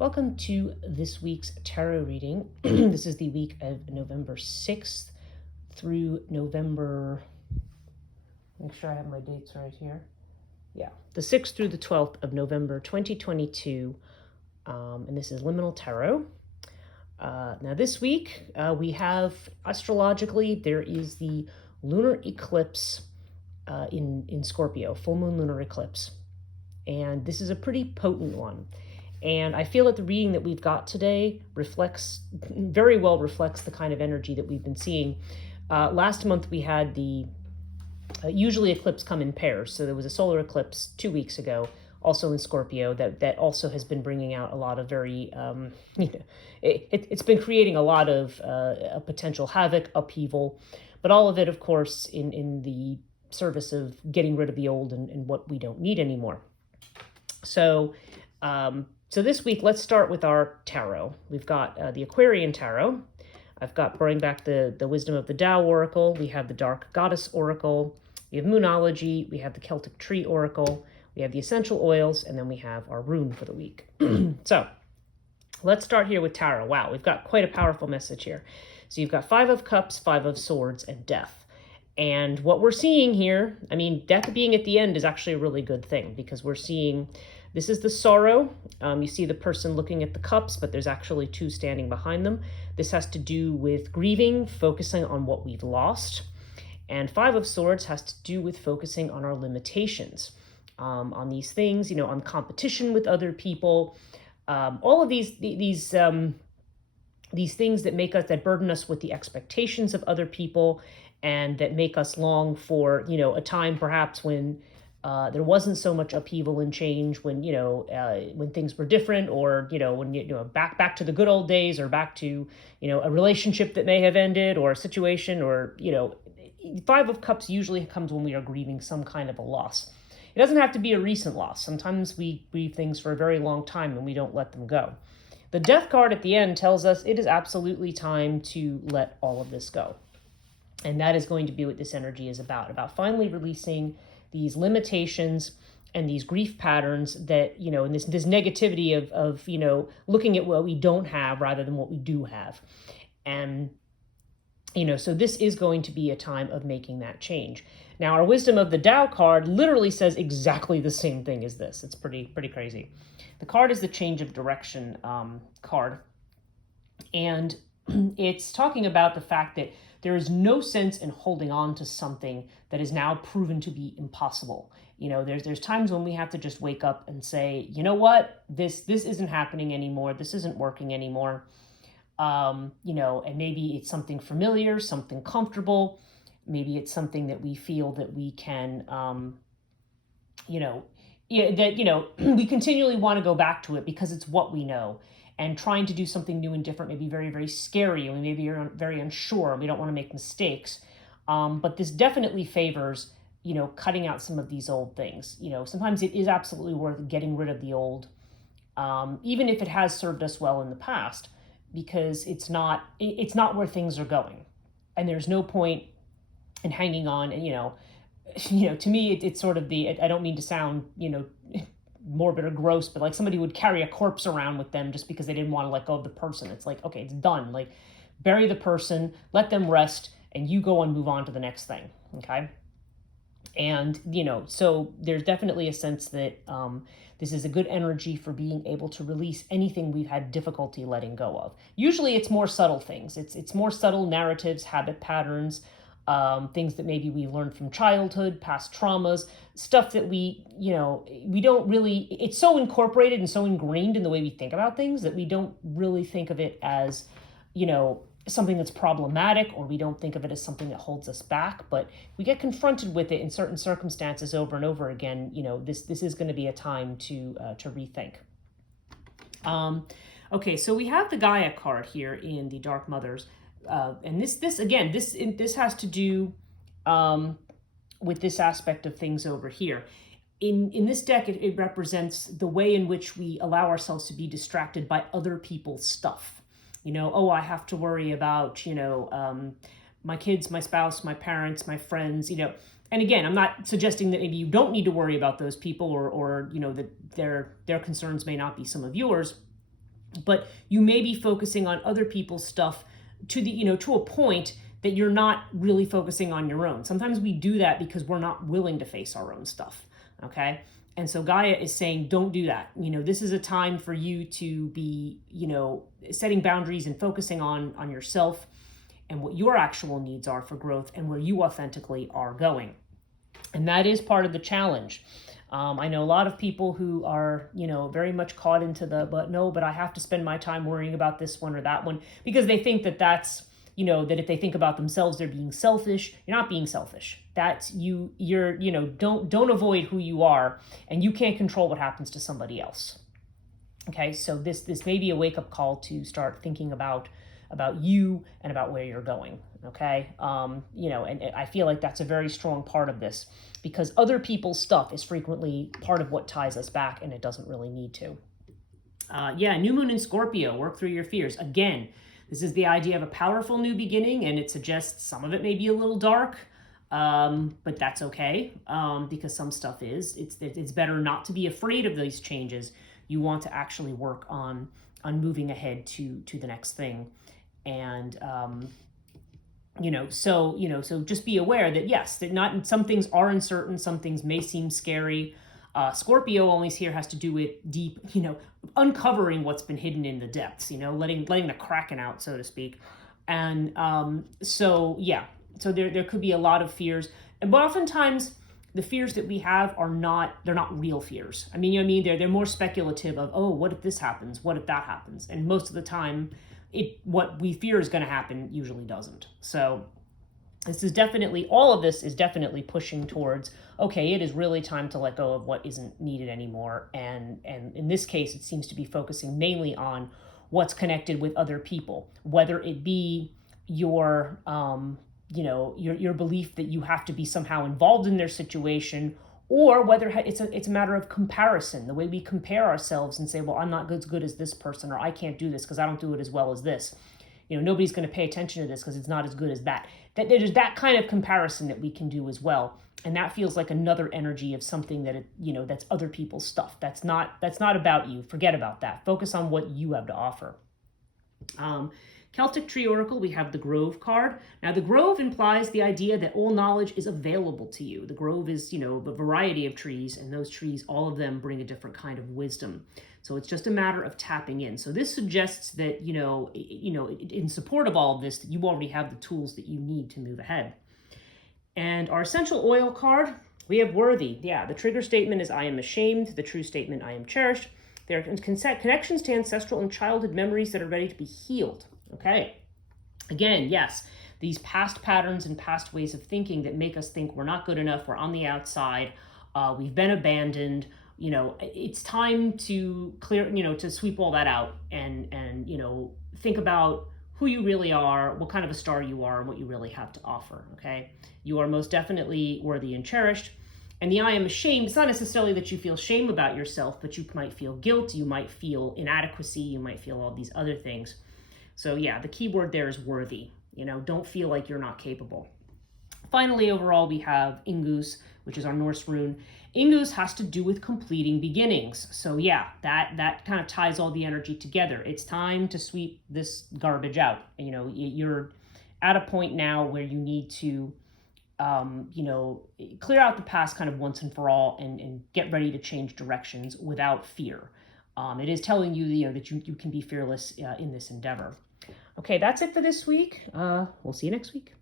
Welcome to this week's tarot reading. This is the week of November 6th through November, make sure I have my dates right here. Yeah, the 6th through the 12th of November 2022. And this is Liminal Tarot. Now this week we have, astrologically, there is the lunar eclipse in Scorpio, full moon lunar eclipse. And this is a pretty potent one. And I feel that the reading that we've got today very well reflects the kind of energy that we've been seeing. Last month we had usually eclipses come in pairs. So there was a solar eclipse 2 weeks ago, also in Scorpio, that also has been bringing out a lot of very, it's been creating a lot of a potential havoc, upheaval, but all of it, of course, in the service of getting rid of the old and what we don't need anymore. So this week, let's start with our tarot. We've got the Aquarian Tarot. I've got, bringing back the Wisdom of the Tao Oracle. We have the Dark Goddess Oracle. We have Moonology. We have the Celtic Tree Oracle. We have the Essential Oils. And then we have our rune for the week. So let's start here with tarot. Wow, we've got quite a powerful message here. So you've got Five of Cups, Five of Swords, and Death. And what we're seeing here, I mean, death being at the end is actually a really good thing, because we're seeing, this is the sorrow. You see the person looking at the cups, but there's actually two standing behind them. This has to do with grieving, focusing on what we've lost. And Five of Swords has to do with focusing on our limitations, on these things, on competition with other people. All of these things that make us, that burden us with the expectations of other people, and that make us long for, a time perhaps when there wasn't so much upheaval and change, when things were different, or when back to the good old days, or back to a relationship that may have ended, or a situation, or Five of Cups usually comes when we are grieving some kind of a loss. It doesn't have to be a recent loss. Sometimes we grieve things for a very long time and we don't let them go. The Death card at the end tells us it is absolutely time to let all of this go. And that is going to be what this energy is about finally releasing these limitations and these grief patterns that, and this negativity of looking at what we don't have rather than what we do have. And, so this is going to be a time of making that change. Now, our Wisdom of the Tao card literally says exactly the same thing as this. It's pretty crazy. The card is the Change of Direction card. And it's talking about the fact that there is no sense in holding on to something that is now proven to be impossible. There's times when we have to just wake up and say, you know what, this isn't happening anymore. This isn't working anymore. And maybe it's something familiar, something comfortable. Maybe it's something that we feel that we can, we continually want to go back to it because it's what we know. And trying to do something new and different may be very, very scary, and we maybe are very unsure, and we don't want to make mistakes. But this definitely favors, cutting out some of these old things. Sometimes it is absolutely worth getting rid of the old, even if it has served us well in the past, because it's not where things are going, and there's no point in hanging on. And to me, it's sort of I don't mean to sound morbid or gross, but like somebody would carry a corpse around with them just because they didn't want to let go of the person. It's like, okay, it's done. Like, bury the person, let them rest, and you go and move on to the next thing. Okay. And, so there's definitely a sense that this is a good energy for being able to release anything we've had difficulty letting go of. Usually it's more subtle things. It's more subtle narratives, habit patterns, things that maybe we learned from childhood, past traumas, stuff that we don't really, it's so incorporated and so ingrained in the way we think about things that we don't really think of it as, something that's problematic, or we don't think of it as something that holds us back. But we get confronted with it in certain circumstances over and over again. This is going to be a time to rethink. Okay, so we have the Gaia card here in the Dark Mothers. And this has to do with this aspect of things over here. In this deck, it represents the way in which we allow ourselves to be distracted by other people's stuff. I have to worry about, my kids, my spouse, my parents, my friends, And again, I'm not suggesting that maybe you don't need to worry about those people, or that their concerns may not be some of yours. but you may be focusing on other people's stuff to the, to a point that you're not really focusing on your own. Sometimes we do that because we're not willing to face our own stuff. Okay. And so Gaia is saying, don't do that. This is a time for you to be, setting boundaries and focusing on yourself and what your actual needs are for growth and where you authentically are going. And that is part of the challenge. I know a lot of people who are, very much caught into but I have to spend my time worrying about this one or that one, because they think that that's, that if they think about themselves, they're being selfish. You're not being selfish. That's you're, don't avoid who you are, and you can't control what happens to somebody else. Okay. So this may be a wake up call to start thinking about you and about where you're going. Okay. And I feel like that's a very strong part of this, because other people's stuff is frequently part of what ties us back, and it doesn't really need to. New moon in Scorpio, work through your fears. Again, this is the idea of a powerful new beginning, and it suggests some of it may be a little dark, but that's okay, because some stuff is. It's better not to be afraid of these changes. You want to actually work on moving ahead to the next thing. And so just be aware that yes, that not some things are uncertain, some things may seem scary. Scorpio always here has to do with deep, uncovering what's been hidden in the depths, letting the Kraken out, so to speak. And so there could be a lot of fears, but oftentimes the fears that we have they're not real fears. I mean, they're more speculative of, oh, what if this happens? What if that happens? And most of the time, what we fear is going to happen usually doesn't. So all of this is definitely pushing towards, okay, it is really time to let go of what isn't needed anymore. And in this case, it seems to be focusing mainly on what's connected with other people, whether it be your belief that you have to be somehow involved in their situation, or whether it's a matter of comparison, the way we compare ourselves and say, well, I'm not as good as this person, or I can't do this because I don't do it as well as this. Nobody's going to pay attention to this because it's not as good as that. That there's that kind of comparison that we can do as well. And that feels like another energy of something that, that's other people's stuff. That's not about you. Forget about that. Focus on what you have to offer. Celtic Tree Oracle, we have the Grove card. Now, the Grove implies the idea that all knowledge is available to you. The Grove is, a variety of trees, and those trees, all of them bring a different kind of wisdom. So it's just a matter of tapping in. So this suggests that, in support of all of this, that you already have the tools that you need to move ahead. And our essential oil card, we have Worthy. Yeah, the trigger statement is I am ashamed. The true statement, I am cherished. There are connections to ancestral and childhood memories that are ready to be healed. Okay. Again, yes, these past patterns and past ways of thinking that make us think we're not good enough, we're on the outside, we've been abandoned. It's time to clear, to sweep all that out and think about who you really are, what kind of a star you are, and what you really have to offer. Okay. You are most definitely worthy and cherished. And the I am ashamed, it's not necessarily that you feel shame about yourself, but you might feel guilt, you might feel inadequacy, you might feel all these other things. So yeah, the key word there is worthy. Don't feel like you're not capable. Finally, overall, we have Ingus, which is our Norse rune. Ingus has to do with completing beginnings. So yeah, that kind of ties all the energy together. It's time to sweep this garbage out. You're at a point now where you need to, clear out the past kind of once and for all, and get ready to change directions without fear. It is telling you, that you can be fearless in this endeavor. Okay, that's it for this week. We'll see you next week.